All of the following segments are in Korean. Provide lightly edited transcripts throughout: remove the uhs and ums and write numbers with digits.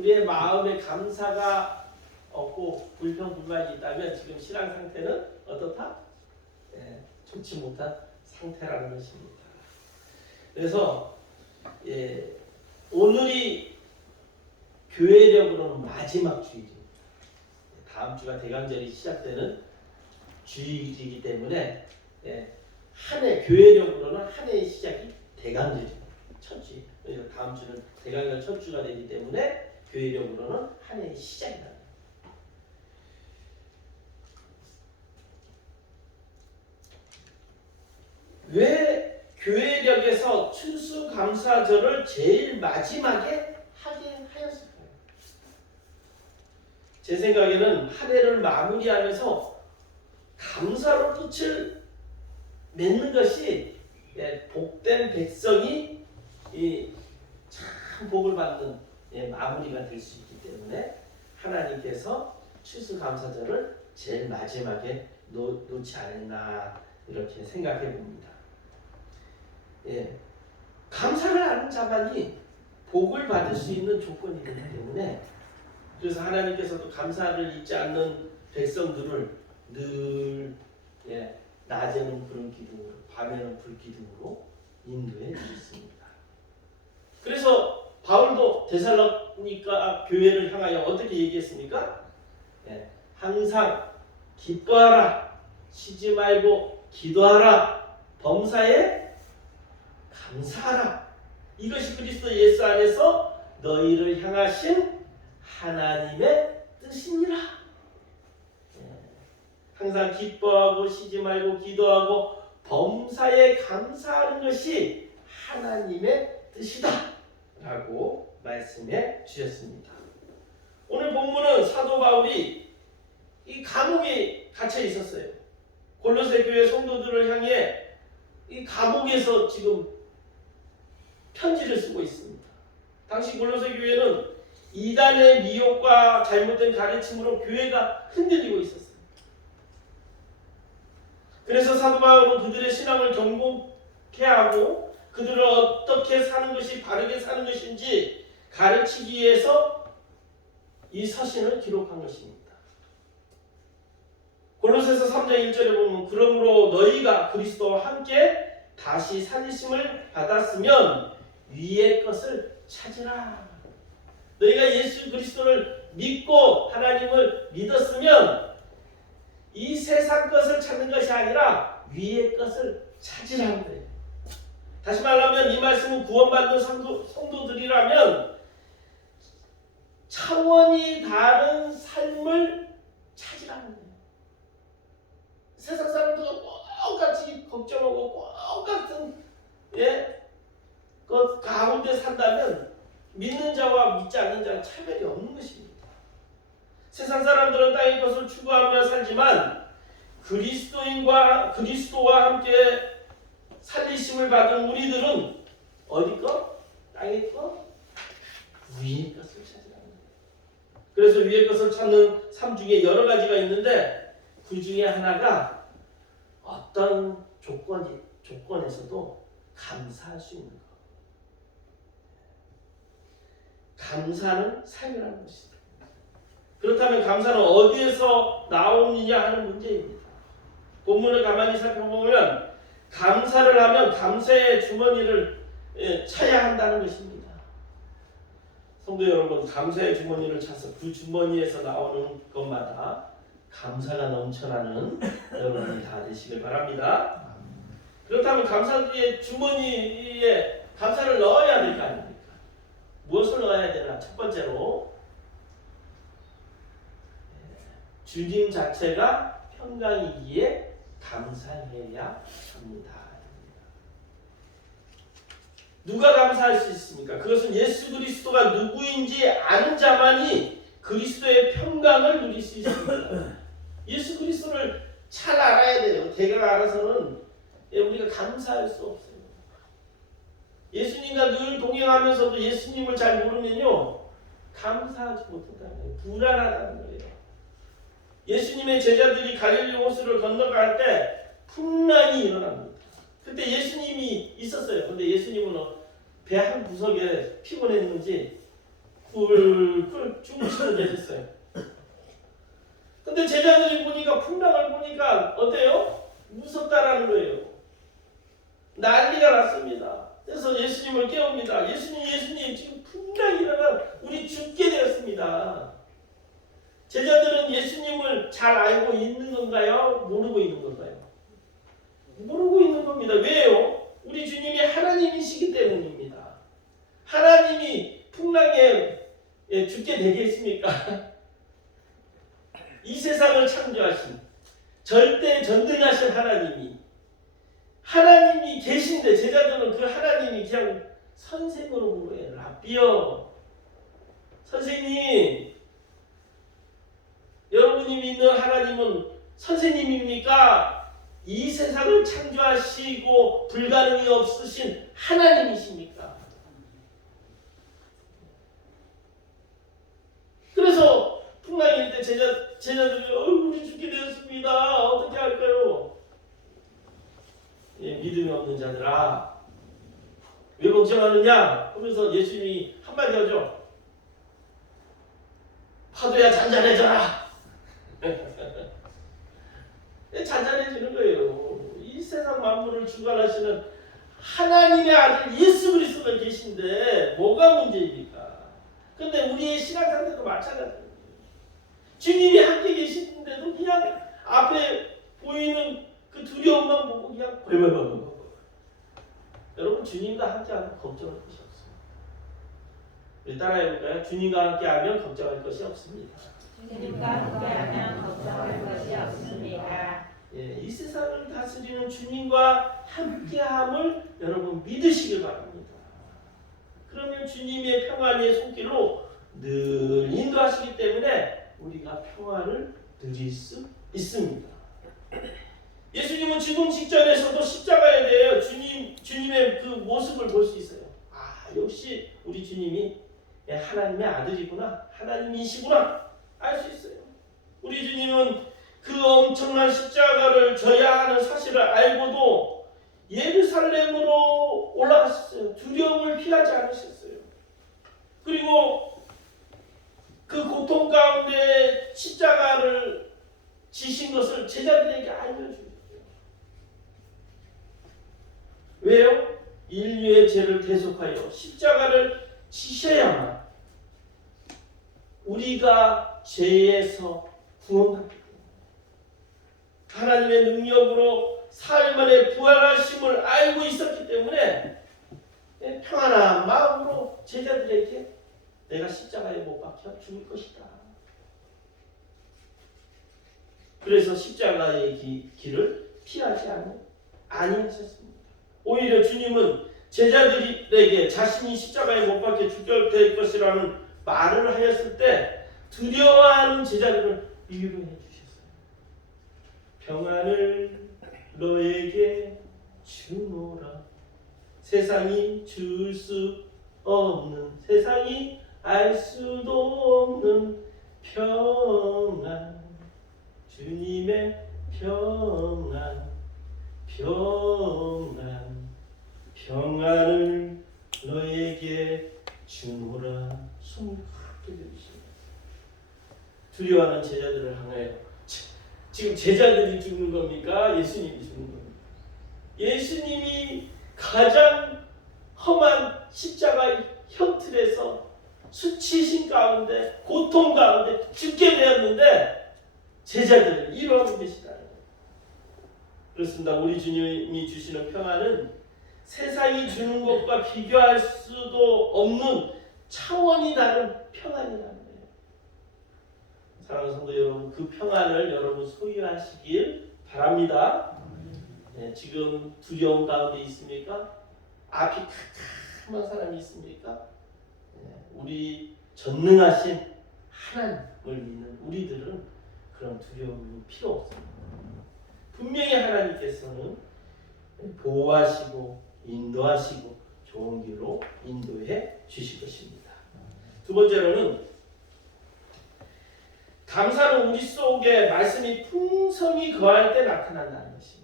우리의 마음에 감사가 없고 불평불만이 있다면 지금 신앙 상태는 어떻다? 좋지 못한 상태라는 것입니다. 그래서 오늘이 교회력으로는 마지막 주일입니다. 다음 주가 대강절이 시작되는 주일이기 때문에 한 해 교회력으로는 한 해의 시작이 대강절입니다. 첫 주. 그래서 다음 주는 대강절 첫 주가 되기 때문에 교회력으로는 한 해의 시작이다. 왜 교회력에서 추수감사절을 제일 마지막에 하게 하였을까요? 제 생각에는 한 해를 마무리하면서 감사로 끝을 맺는 것이 복된 백성이 참 복을 받는 마무리가 될 수 있기 때문에 하나님께서 추수감사절을 제일 마지막에 놓지 않았나 이렇게 생각해 봅니다. 감사를 하는 자만이 복을 받을 수 있는 조건이 되기 때문에 그래서 하나님께서도 감사를 잊지 않는 백성들을 늘 낮에는 구름 기둥으로 밤에는 불 기둥으로 인도해 주셨습니다. 그래서 바울도 데살로니가 교회를 향하여 어떻게 얘기했습니까? 항상 기뻐하라, 쉬지 말고 기도하라, 범사에 감사하라. 이것이 그리스도 예수 안에서 너희를 향하신 하나님의 뜻이니라. 항상 기뻐하고 쉬지 말고 기도하고 범사에 감사하는 것이 하나님의 뜻이다 라고 말씀해 주셨습니다. 오늘 본문은 사도 바울이 이 감옥에 갇혀 있었어요. 골로새 교회 성도들을 향해 이 감옥에서 지금 편지를 쓰고 있습니다. 당시 골로새 교회는 이단의 미혹과 잘못된 가르침으로 교회가 흔들리고 있었어요. 그래서 사도 바울은 그들의 신앙을 경고케 하고 그들을 어떻게 사는 것이 바르게 사는 것인지 가르치기 위해서 이 서신을 기록한 것입니다. 골로새서 3장 1절에 보면 그러므로 너희가 그리스도와 함께 다시 살리심을 받았으면 위의 것을 찾으라. 너희가 예수 그리스도를 믿고 하나님을 믿었으면 이 세상 것을 찾는 것이 아니라 위의 것을 찾으라는 거예요. 다시 말하면 이 말씀은 구원받는 성도들이라면 차원이 다른 삶을 찾으라는 거예요. 세상 사람들과 똑같이 걱정하고 똑같은 그 가운데 산다면 믿는 자와 믿지 않는 자는 차별이 없는 것입니다. 세상 사람들은 땅의 것을 추구하며 살지만 그리스도와 함께 살리심을 받은 우리들은 어디 거? 땅의 거? 위의 것을 찾으라는 거예요. 그래서 위의 것을 찾는 삶 중에 여러 가지가 있는데 그 중에 하나가 어떤 조건에서도 감사할 수 있는 것. 감사는 삶이라는 것입니다. 그렇다면 감사는 어디에서 나오느냐 하는 문제입니다. 본문을 가만히 살펴보면 감사를 하면 감사의 주머니를 차야 한다는 것입니다. 성도 여러분, 감사의 주머니를 차서 그 주머니에서 나오는 것마다 감사가 넘쳐나는 여러분이 다 되시길 바랍니다. 그렇다면 감사의 주머니에 감사를 넣어야 될 거 아닙니까? 무엇을 넣어야 되나? 첫 번째로 주님 자체가 평강이기에 감사해야 합니다. 누가 감사할 수 있습니까? 그것은 예수 그리스도가 누구인지 아는 자만이 그리스도의 평강을 누릴 수 있습니다. 예수 그리스도를 잘 알아야 돼요. 대강 알아서는 우리가 감사할 수 없어요. 예수님과 늘 동행하면서도 예수님을 잘 모르면요 감사하지 못한다는 거예요. 불안하다는 거예요. 예수님의 제자들이 갈릴리 호수를 건너갈 때 풍랑이 일어납니다. 그때 예수님이 있었어요. 근데 예수님은 배 한 구석에 피곤했는지 쿨쿨 주무시는 되셨어요. 근데 제자들이 보니까 풍랑을 보니까 어때요? 무섭다라는 거예요. 난리가 났습니다. 그래서 예수님을 깨웁니다. 예수님 지금 풍랑이 일어나 우리 죽게 되었습니다. 제자들은 예수님을 잘 알고 있는 건가요? 모르고 있는 건가요? 모르고 있는 겁니다. 왜요? 우리 주님이 하나님이시기 때문입니다. 하나님이 풍랑에 죽게 되겠습니까? 이 세상을 창조하신 절대 전능하신 하나님이 계신데 제자들은 그 하나님이 그냥 선생으로 본 거예요. 라비어 선생님, 여러분이 믿는 하나님은 선생님입니까? 이 세상을 창조하시고 불가능이 없으신 하나님이십니까? 그래서 풍랑일 때 제자들이 우리 죽게 되었습니다. 어떻게 할까요? 예, 믿음이 없는 자들아, 왜 걱정하느냐? 하면서 예수님이 한마디 하죠. 파도야 잔잔해져라. 잔잔해지는 거예요. 이 세상 만물을 주관하시는 하나님의 아들 예수 그리스도가 계신데 뭐가 문제입니까? 근데 우리의 신앙 상태도 마찬가지예요. 주님이 함께 계시는데도 그냥 앞에 보이는 그 두려움만 보고 그냥 벌벌벌벌. 여러분 주님과 함께하면 걱정할 것이 없습니다. 우리 따라해볼까요? 주님과 함께하면 걱정할 것이 없습니다. 주님과 함께하면 걱정할 것이 없습니다. 예, 이 세상을 다스리는 주님과 함께함을 여러분 믿으시길 바랍니다. 그러면 주님의 평안의 손길로 늘 인도하시기 때문에 우리가 평안을 누릴 수 있습니다. 예수님은 죽음 직전에서도 십자가에 대해 주님의 그 모습을 볼 수 있어요. 아, 역시 우리 주님이 하나님의 아들이구나, 하나님이시구나 알 수 있어요. 우리 주님은 그 엄청난 십자가를 져야 하는 사실을 알고도 예루살렘으로 올라가셨어요. 두려움을 피하지 않으셨어요. 그리고 그 고통 가운데 십자가를 지신 것을 제자들에게 알려주셨어요. 왜요? 인류의 죄를 대속하여 십자가를 지셔야만 우리가 죄에서 구원받기 때문에 하나님의 능력으로 사흘 만에 부활하심을 알고 있었기 때문에 평안한 마음으로 제자들에게 내가 십자가에 못 박혀 죽을 것이다. 그래서 십자가의 길을 피하지 아니하셨습니다. 오히려 주님은 제자들에게 자신이 십자가에 못 박혀 죽게 될 것이라는 말을 하였을 때 두려워하는 제자들을 위로해 주셨어요. 평안을 너에게 주노라. 세상이 줄 수 없는, 세상이 알 수도 없는 평안, 주님의 평안, 평안을 너에게 주노라. 숨을 크게 들이십니다. 두려워하는 제자들을 향하여, 지금 제자들이 죽는 겁니까? 예수님이 죽는 겁니까? 예수님이 가장 험한 십자가의 현틀에서 수치심 가운데 고통 가운데 죽게 되었는데 제자들은 이러하고 계시다는 거예요. 그렇습니다. 우리 주님이 주시는 평안은 세상이 주는 것과 비교할 수도 없는 차원이 다른 평안이라는 거예요. 사랑하는 성도 여러분, 그 평안을 여러분 소유하시길 바랍니다. 네, 지금 두려움 가운데 있습니까? 앞이 캄캄한 사람이 있습니까? 네, 우리 전능하신 하나님을 믿는 우리들은 그런 두려움이 필요 없습니다. 분명히 하나님께서는 보호하시고 인도하시고 좋은 길로 인도해 주실 것입니다. 두 번째로는 감사는 우리 속에 말씀이 풍성히 거할 때 나타난다는 것입니다.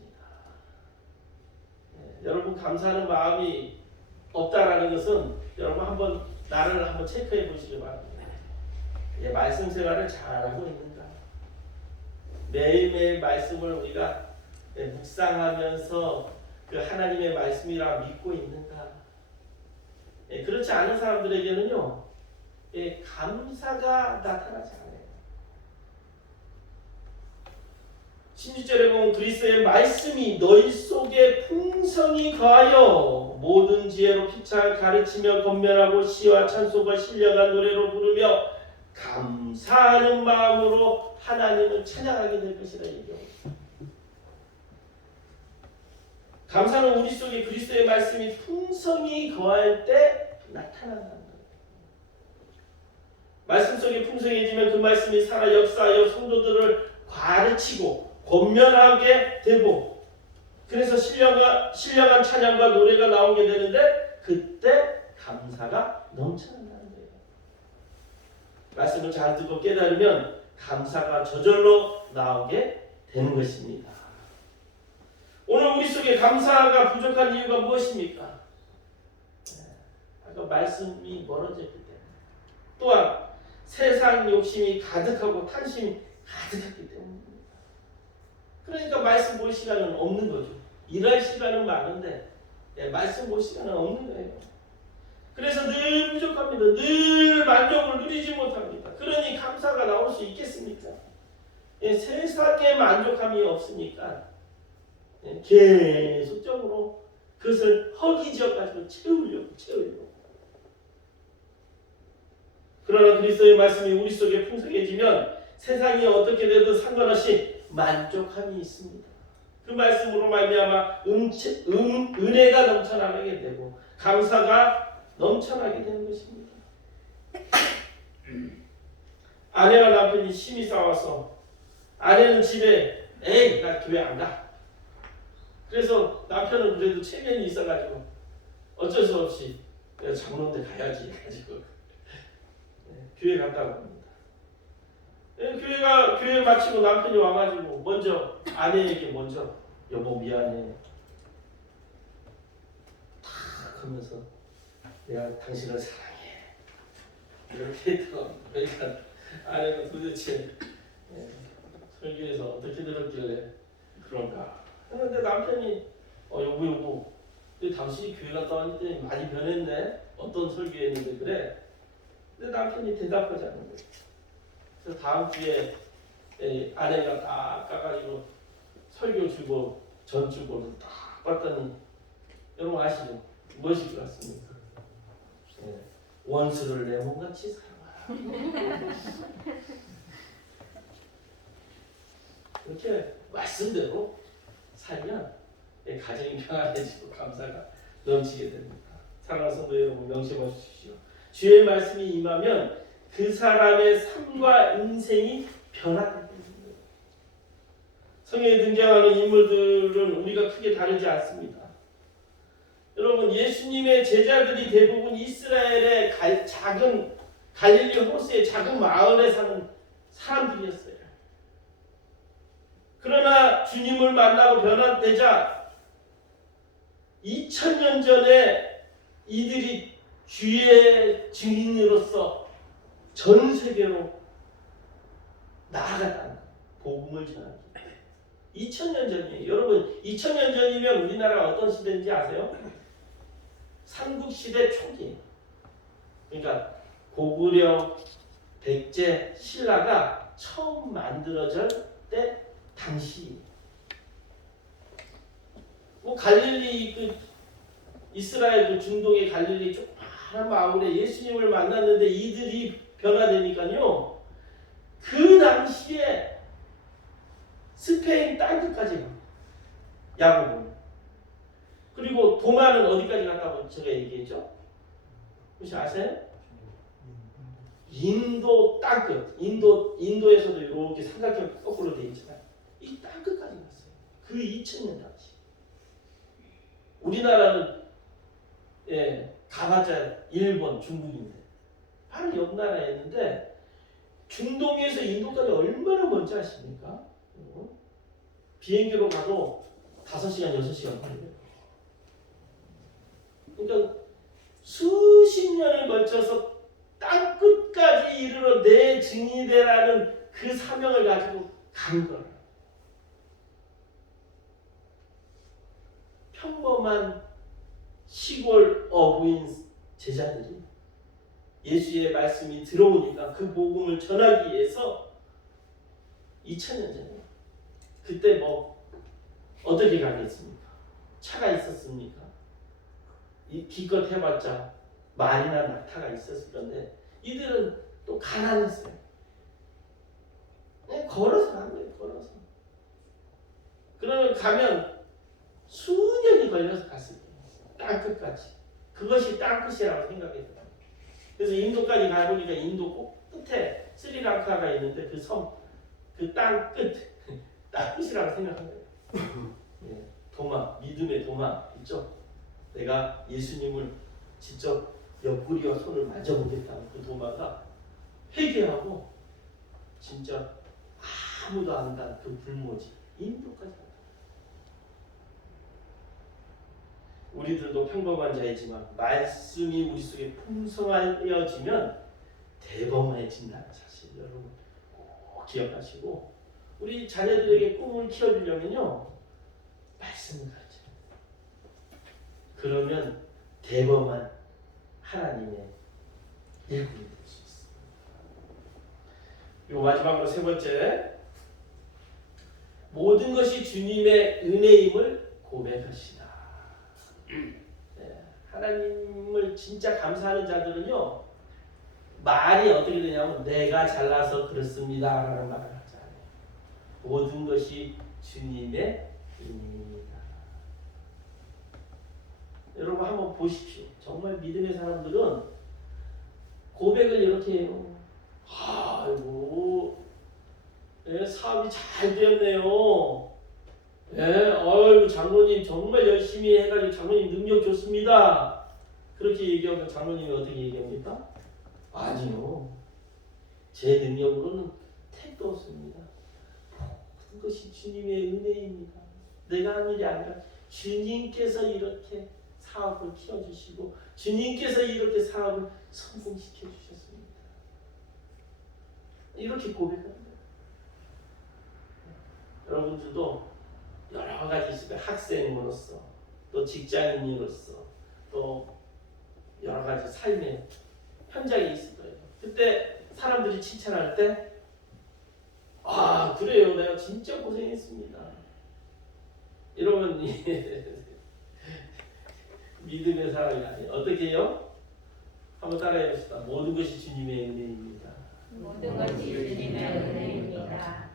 여러분 감사하는 마음이 없다라는 것은 여러분 한번 나를 한번 체크해 보시기 바랍니다. 예, 말씀 생활을 잘하고 있는가? 매일매일 말씀을 우리가 묵상하면서 그 하나님의 말씀이라 믿고 있는가? 예, 그렇지 않은 사람들에게는요, 예, 감사가 나타나지 않아요. 16절에 보면 그리스도의 말씀이 너희 속에 풍성히 거하여 모든 지혜로 피차 가르치며 권면하고 시와 찬송과 신령한 노래로 부르며 감사하는 마음으로 하나님을 찬양하게 될 것이라 얘기합니다. 감사는 우리 속에 그리스도의 말씀이 풍성히 거할 때 나타난다는 거예요. 말씀 속에 풍성해지면 그 말씀이 살아 역사하여 성도들을 가르치고 권면하게 되고, 그래서 신령한 찬양과 노래가 나오게 되는데 그때 감사가 넘쳐난다는 거예요. 말씀을 잘 듣고 깨달으면 감사가 저절로 나오게 되는 것입니다. 오늘 우리 속에 감사가 부족한 이유가 무엇입니까? 아까 말씀이 멀어졌기 때문에, 또한 세상 욕심이 가득하고 탐심이 가득했기 때문입니다. 그러니까 말씀 볼 시간은 없는 거죠. 일할 시간은 많은데 말씀 볼 시간은 없는 거예요. 그래서 늘 부족합니다. 늘 만족을 누리지 못합니다. 그러니 감사가 나올 수 있겠습니까? 세상에 만족함이 없으니까 계속적으로 그것을 허기지어가지고 채우려고. 그러나 그리스도의 말씀이 우리 속에 풍성해지면 세상이 어떻게 되든 상관없이 만족함이 있습니다. 그 말씀으로 말미암아 은혜가 넘쳐나게 되고 감사가 넘쳐나게 되는 것입니다. 아내와 남편이 심히 싸워서 아내는 집에 에이 나 교회 안 가. 그래서 남편은 그래도 체면이 있어가지고 어쩔 수 없이 내가 장로인데 가야지 가지고 교회 갔다고 합니다. 교회 마치고 남편이 와가지고 먼저 아내에게 먼저 여보 미안해 탁 하면서 내가 당신을 사랑해 이렇게 했다고. 그러니까 아내가 도대체 설교에서 어떻게 들었길래 그런가. 그런데 남편이 여보 근데 당신이 교회 갔다 왔는데 많이 변했네. 어떤 설교했는데 그래. 근데 남편이 대답하지 않는 거예요. 그래서 다음 주에 아내가 딱 까가지고 설교 주고 전 주고를 딱 봤더니 여러분 아시죠? 무엇일 것 같습니까? 원수를 내 몸같이 사랑하라. 이렇게 말씀대로 살면 가정이 평안해지고 감사가 넘치게 됩니다. 사랑하는 성도 여러분 명심하십시오. 주의 말씀이 임하면 그 사람의 삶과 인생이 변화됩니다. 성경에 등장하는 인물들은 우리가 크게 다르지 않습니다. 여러분 예수님의 제자들이 대부분 이스라엘의 작은 갈릴리 호수의 작은 마을에 사는 사람들이었어요. 그러나 주님을 만나고 변화되자 2000년 전에 이들이 주의 증인으로서 전 세계로 나아갔다는 거예요. 복음을 전하기. 2000년 전이에요. 여러분 2000년 전이면 우리나라가 어떤 시대인지 아세요? 삼국시대 초기예요. 그러니까 고구려, 백제, 신라가 처음 만들어질 때 당시 갈릴리 이스라엘 중동의 갈릴리 조그마한 마을에 예수님을 만났는데 이들이 변화되니까요. 그 당시에 스페인 땅끝까지 야고보 그리고 도마는 어디까지 갔다고 제가 얘기했죠? 혹시 아세요? 인도 땅끝, 인도에서도 이렇게 삼각형 거꾸로 되어 있잖아요. 이 땅끝까지 갔어요. 그 2000년 당시. 우리나라는 가봤자 일본, 중국인데 바로 옆 나라였는데 중동에서 인도까지 얼마나 먼지 아십니까? 비행기로 가도 5시간, 6시간 걸려요. 그러니까 수십 년을 걸쳐서 땅 끝까지 이르러 내 증인이 되라는 그 사명을 가지고 간 거예요. 평범한 시골 어부인 제자들이 예수의 말씀이 들어오니까 그 복음을 전하기 위해서 2000년 전에 그때 뭐 어떻게 가겠습니까? 차가 있었습니까? 이 기껏 해봤자 말이나 낙타가 있었을 건데 이들은 또 가난했어요. 그냥 걸어서 간 거예요. 걸어서. 그러면 가면 수년이 걸려서 갔을 거예요. 땅 끝까지. 그것이 땅 끝이라고 생각했어요. 그래서 인도까지 가보니까 인도 끝에 스리랑카가 있는데 그 섬, 그 땅 끝, 땅 끝이라고 생각한 거예요. 예, 도마, 믿음의 도마 있죠? 내가 예수님을 직접 옆구리와 손을 만져보겠다는 그 도마가 회개하고 진짜 아무도 안 간 그 불모지 인도까지 갔다. 우리들도 평범한 자이지만 말씀이 우리 속에 풍성하여지면 대범해진다는 사실 여러분 꼭 기억하시고 우리 자녀들에게 꿈을 키워주려면요 말씀을 가르쳐요. 그러면 대범한 하나님의 일꾼이 될 수 있습니다. 그리고 마지막으로 세 번째, 모든 것이 주님의 은혜임을 고백하시다. 네, 하나님을 진짜 감사하는 자들은요 말이 어떻게 되냐면 내가 잘나서 그렇습니다 라는 말을 하지 않아요. 모든 것이 주님의 은혜입니다. 여러분 한번 보십시오. 정말 믿음의 사람들은 고백을 이렇게 해요. 아이고 사업이 잘 되었네요. 아이고 장로님 정말 열심히 해가지고 장로님 능력 좋습니다. 그렇게 얘기하면 장로님이 어떻게 얘기합니까? 아니요. 제 능력으로는 택도 없습니다. 모든 것이 주님의 은혜입니다. 내가 한 일이 아니라 주님께서 이렇게 사업을 키워주시고 주님께서 이렇게 사업을 성공시켜 주셨습니다. 이렇게 고백합니다. 여러분들도 여러 가지 있습니다. 학생으로서 또 직장인으로서 또 여러 가지 삶의 현장이 있을 거예요. 그때 사람들이 칭찬할 때 그래요. 내가 진짜 고생했습니다. 이러면 믿음의 사람이 아니에요. 어떻게 해요? 한번 따라해 봅시다. 모든 것이 주님의 은혜입니다. 모든 것이 주님의 은혜입니다.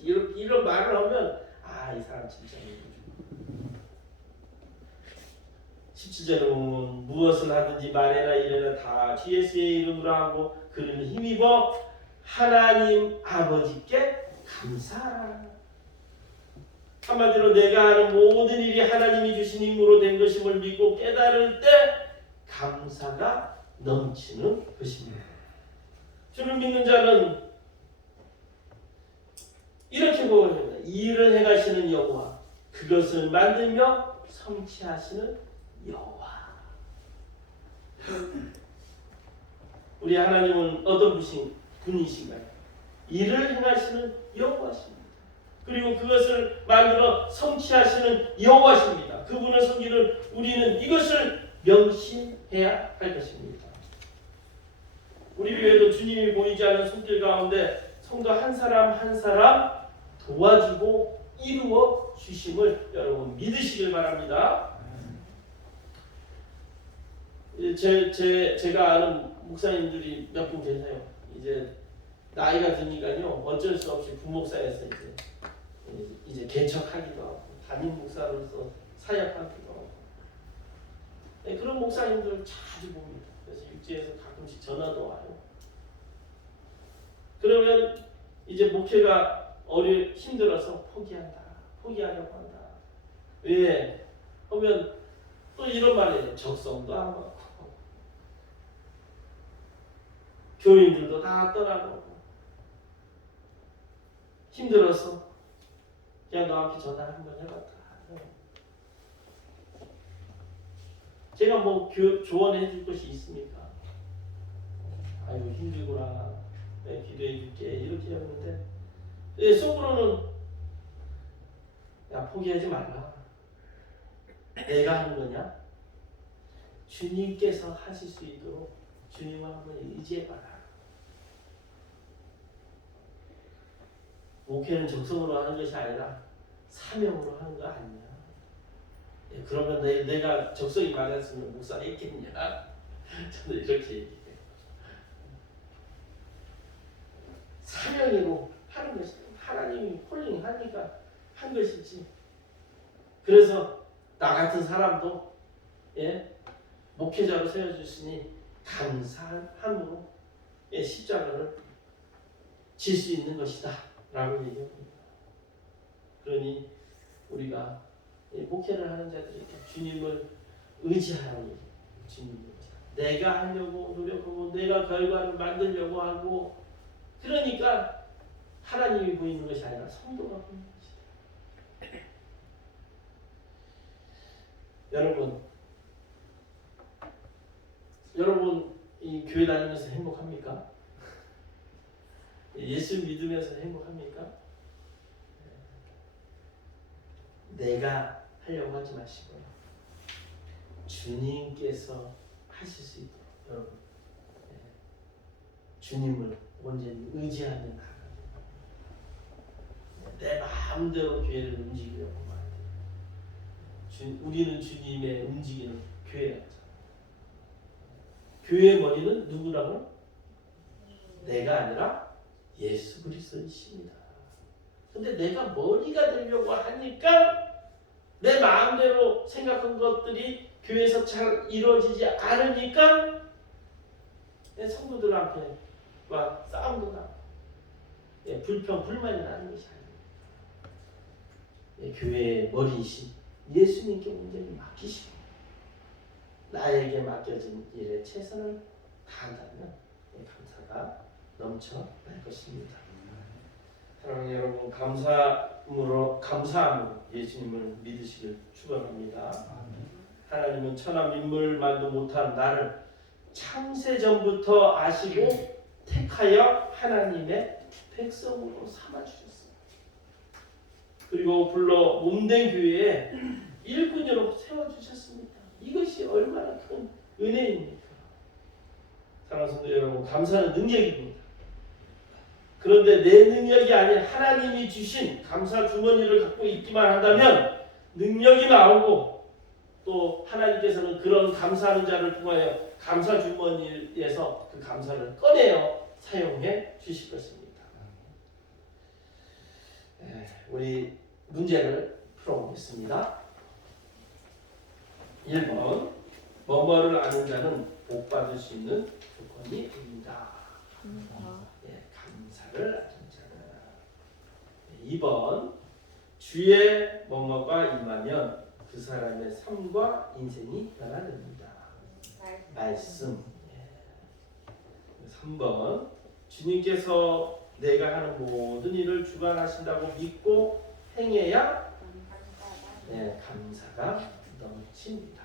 이런 말을 하면 이 사람 진짜 17절에 보면 무엇을 하든지 말해라 이래라 다 주 예수의 이름으로 하고 그를 힘입어 하나님 아버지께 감사하라. 한마디로 내가 하는 모든 일이 하나님이 주신 힘으로 된 것임을 믿고 깨달을 때 감사가 넘치는 것입니다. 주를 믿는 자는 이렇게 고백합니다. 일을 행하시는 여호와, 그것을 만들며 성취하시는 여호와. 우리 하나님은 어떤 분이신가요? 일을 행하시는 여호와십니다. 그리고 그것을 만들어 성취하시는 여호와십니다. 그분을 섬기는 우리는 이것을 명심해야 할 것입니다. 우리 교회도 주님이 보이지 않는 손길 가운데 성도 한 사람 한 사람 도와주고 이루어 주심을 여러분 믿으시길 바랍니다. 제가 아는 목사님들이 몇 분 계세요. 이제 나이가 드니까요 어쩔 수 없이 부목사에서 이제 개척하기도 하고 담임 목사로서 사역하기도 하고 그런 목사님들 자주 봅니다. 그래서 육지에서 가끔씩 전화도 와요. 그러면 이제 목회가 힘들어서 포기하려고 한다. 왜? 하면 또 이런 말이에요. 적성도 안 맞고 교인들도 다 떠나가고 힘들어서 그냥 너한테 전화 한번 해봤다. 제가 뭐 조언해 줄 것이 있습니까? 아이고 힘들구나. 내가 기도해 줄게. 이렇게 하는데 속으로는 야 포기하지 말라. 내가 하는 거냐? 주님께서 하실 수 있도록 주님을 한번 의지해봐라. 목회는 적성으로 하는 것이 아니라 사명으로 하는 거 아니냐? 그러면 내가 적성이 맞았으면 목사가 있겠냐? 저는 이렇게 얘기해요. 사명으로 하는 것이 하나님이 콜링 하니까 한 것이지. 그래서 나 같은 사람도 목회자로 세워주시니 감사함으로 십자가를 질 수 있는 것이다 라고 얘기합니다. 그러니 우리가 목회를 하는 자들이 주님을 의지하라는 얘기예요. 주님을 내가 하려고 노력하고 내가 결과를 만들려고 하고 그러니까 하나님이 보이는 것이 아니라 성도가 보이는 것이다. 여러분 이 교회 다니면서 행복합니까? 예수 믿으면서 행복합니까? 내가 하려고 하지 마시고요. 주님께서 하실 수 있도록 여러분 주님을 온전히 의지하며 나아가는 내 마음대로 교회를 움직이려고 하면 안 돼요. 우리는 주님의 움직이는 교회였잖아요. 교회의 머리는 누구라고? 내가 아니라 예수 그리스도이십니다. 근데 내가 머리가 되려고 하니까 내 마음대로 생각한 것들이 교회에서 잘 이루어지지 않으니까 내 성도들한테 싸움도 나고 불평 불만이 나는 것이 아닙니다. 교회의 머리이신 예수님께 온전히 맡기시고 나에게 맡겨진 일에 최선을 다한다면 감사가 넘쳐날 것입니다. 사랑하는 여러분, 감사함으로 예수님을 믿으시길 축원합니다. 하나님은 천하 민물만도 못한 나를 창세전부터 아시고 택하여 하나님의 백성으로 삼아주셨어요. 그리고 불러 몸된 교회에 일꾼으로 세워주셨습니다. 이것이 얼마나 큰 은혜입니까? 사랑하는 성도 여러분, 감사는 능력입니다. 그런데 내 능력이 아닌 하나님이 주신 감사 주머니를 갖고 있기만 한다면 능력이 나오고 또 하나님께서는 그런 감사하는 자를 통하여 감사 주머니에서 그 감사를 꺼내어 사용해 주실 것입니다. 우리 문제를 풀어보겠습니다. 1번 뭐뭐를 아는 자는 복 받을 수 있는 조건이 있다. 감사를 아는 자는. 2번 주의 뭐뭐가 임하면 그 사람의 삶과 인생이 변화됩니다. 말씀. 3번 주님께서 내가 하는 모든 일을 주관하신다고 믿고 행해야 감사가 넘칩니다.